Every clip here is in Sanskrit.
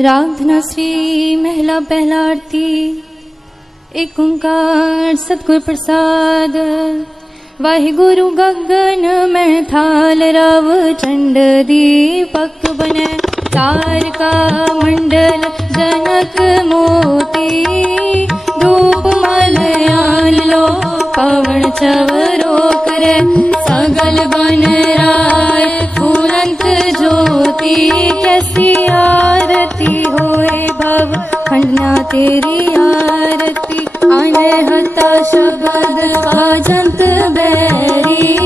राधना श्री महिला पहला आरती एक ओंकार सतगुर प्रसाद। वाहिगुरु गगन में थाल रव चंड दीपक बने तारका मंडल जनक मोती। धूप मलयान लो पवन चवरो करे सगल बन राय फूलंत ज्योति कैसी ਤੇਰੀ ਆਰਤੀ ਅਨਹਤਾ ਸ਼ਬਦ ਵਾਜੰਤ ਬੈਰੀ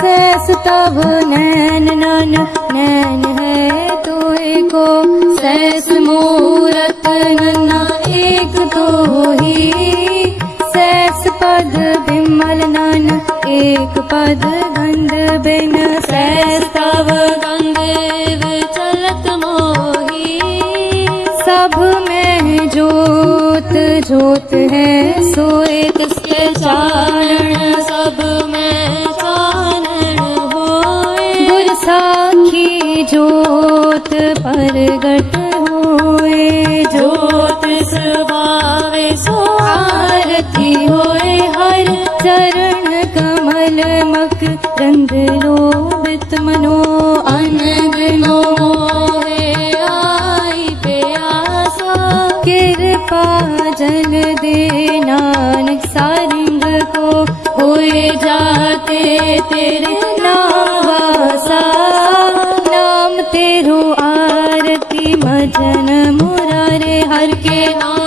ਸੈਸ ਤਵ ਨੈਨ ਨਨ ਨੈਨ ਹੈ ਤੋਏ ਕੋ ਸੈਸ ਮੂਰਤ ਨਨਾ ਏਕ ਤੋਹੀ ਸੈਸ ਪਦ ਬਿਮਲ ਨਨ ਏਕ ਪਦ ਗੰਧ ਬਿਨ ਸੈਸ ਤਵ ਗੰਗੇ ਵਿਚਲਤ ਮੋਹੀ ਸਭ ਮੈਂ जोत जोत है सोए तिसके चारण सब में चारण होए। गुर साखी जोत परगट होए। जोत सुबावे सो आरती होए हर चरण कमल मक कृपा जल दे नानक सारंग को। होए जाते वासा नाम तेरो आरती मजन मुरारे हर के नाम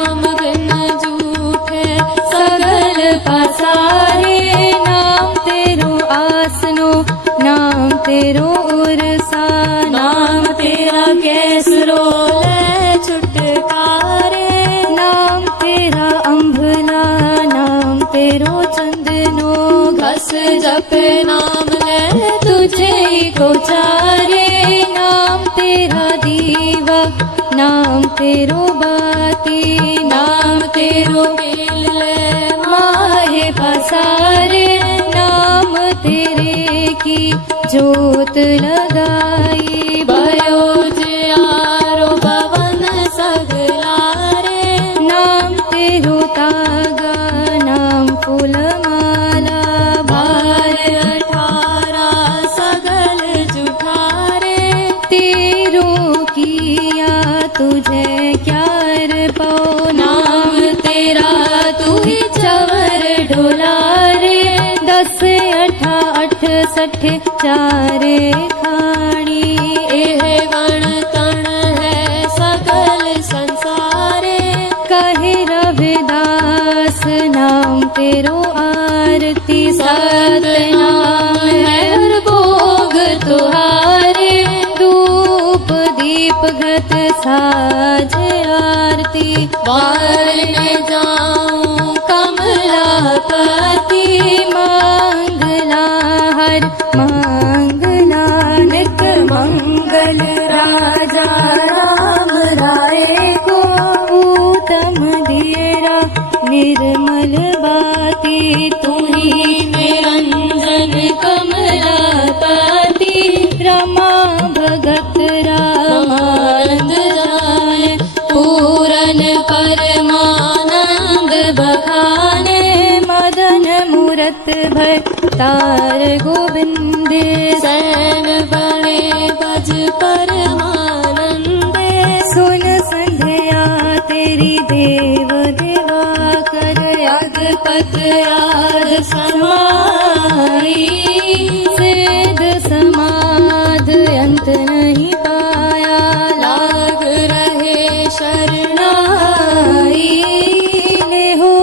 नाम तुझे को चारे नाम तेरा दीवा नाम तेरो बाती नाम तेरो मिल ले माहे पसारे नाम तेरे की जोत लगाई। भयो पवन सगलारे नाम तेरो तागा ढोलारे दस अठा अठ सठ चारे खाणी एह गण तण है सकल संसारे। कहे रविदास नाम तेरो आरती। सत नाम है हर भोग तुहारे। धूप दीप घट साज आरती बार जाऊं मांगला निक मंगल राजा। राम राय को उत्तम दियरा निर्मल बाती तुम्ही निरंजन कमलापति रमा भगत रामानंद जाय पूरन परमानंद बखाने। मदन मूरत भय तार गोविंद सैन बड़े बज परमानंदे। सुन संध्या तेरी देव देवा कर याद पत याद समाई। सिद्ध समाध अंत नहीं पाया लाग रहे शरणाई। ले हो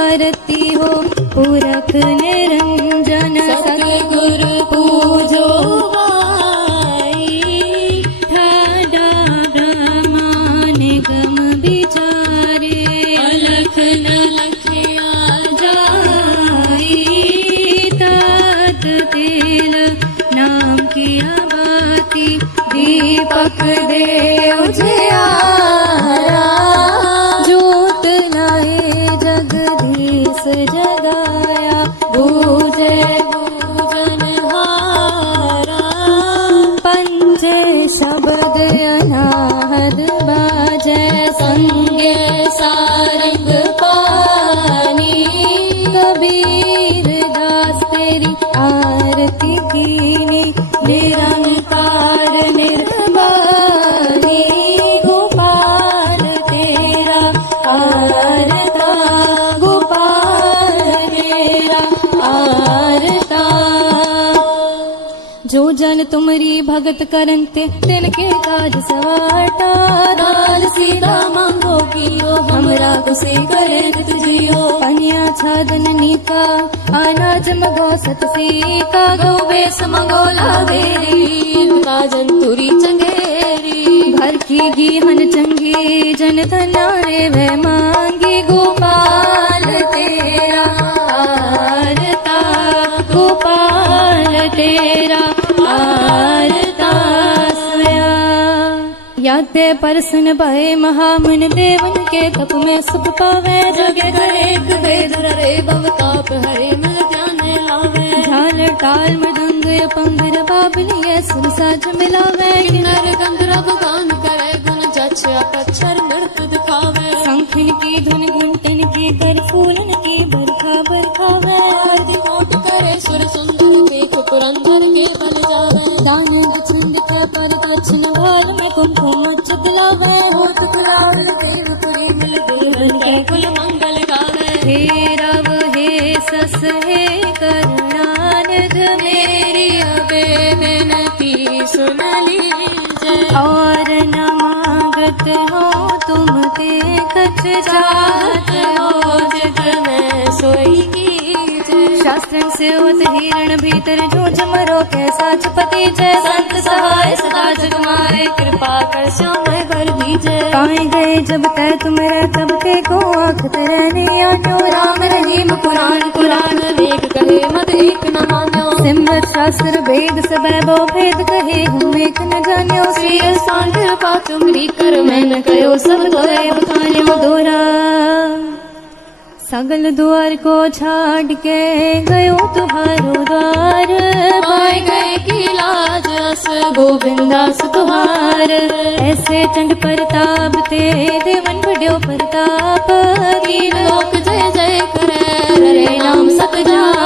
आरती हो पूरक निरंजन सतगुरु पूजो गाई ठाडा ब्रह्मा निगम विचारे। अलख न लखिया जाई तात तेल नाम किया बाती दीपक दे उजियारा ीरी आरती गिरि निरङ्कार निरबि गोपा तेरा आरता गोपा आर जन तुमरी भगत करनते तिनके काज सवाटा दाल सीधा मांगो कियो, हमरा कुसे करे नित जियो पनिया छादन नीका अनाज मगो सत सीका गो बेस मंगो लावेरी काजन तुरी चंगेरी। घर की गीहन चंगी, जन धना रे वह मांगी। गोपाल तेरा गोपाल तेरा याते परसन भय महामन देवन के तप में सुख पावे जगे करे दे दुर रे भवताप हरे मिल जाने लावे झाल टाल मृदंग पंगर बाबलिए सुन साज मिलावे किन्नर गंधर्व गान करे गुण जच अपच्छर नृत्य दिखावे शंखिन की धुन घंटन की कर फूलन की बरखा बरखावे से उत हिरण भीतर जूझ मरो के साच पति जय संत सहाय सदा जग मारे कृपा कर श्याम कर दीजय पाए गए जब तय तुमरा तब ते को आंख तरने आनो राम रहीम पुराण पुराण वेग कहे मत एक न ਸਿਮਰ ਸਾਸਰ ਵੇਦ ਸਬੈ ਬੋ ਭੇਦ ਕਹੇ ਹੂੰ ਏਕ ਨ ਜਾਣਿਓ ਸ੍ਰੀ ਅਸਾਂਡ ਪਾਤੁ ਮਰੀ ਕਰ ਮੈਂ ਨ ਕਯੋ ਸਭ ਤੋਏ ਬਤਾਲਿਓ ਦੋਰਾ ਸਗਲ ਦੁਆਰ ਕੋ ਛਾੜ ਕੇ ਗਇਓ ਤੁਹਾਰੋ ਦਵਾਰ। ਪਾਏ ਗਏ ਕੀ ਲਾਜ ਅਸ ਗੋਬਿੰਦਾਸ ਤੁਹਾਰ। ਐਸੇ ਚੰਡ ਪ੍ਰਤਾਪ ਤੇ ਦੇਵਨ ਵਡਿਓ ਪ੍ਰਤਾਪ। ਤੀਨ ਲੋਕ ਜੈ ਜੈ ਕਰੇ ਹਰੇ ਨਾਮ ਸਤ ਜਾਪ।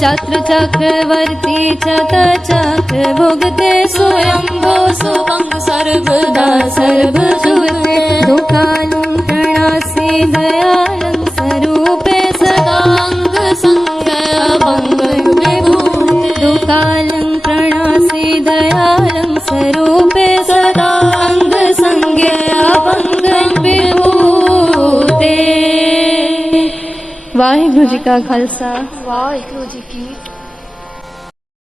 चक्र चक्रवर्ती चक्र चक्र भुगते स्वयंभो सुभं सर्वदा सर्वसुते दुःखानुणासि दयालं स्वरूपे सदाङ्ग सङ्गभङ्गे दुःखालङ्कणासि दयालं स्वरूपे सदांग सङ्गे अभङ्गं विभूते वाहिगुरु जी का खालसा। वाहिगुरु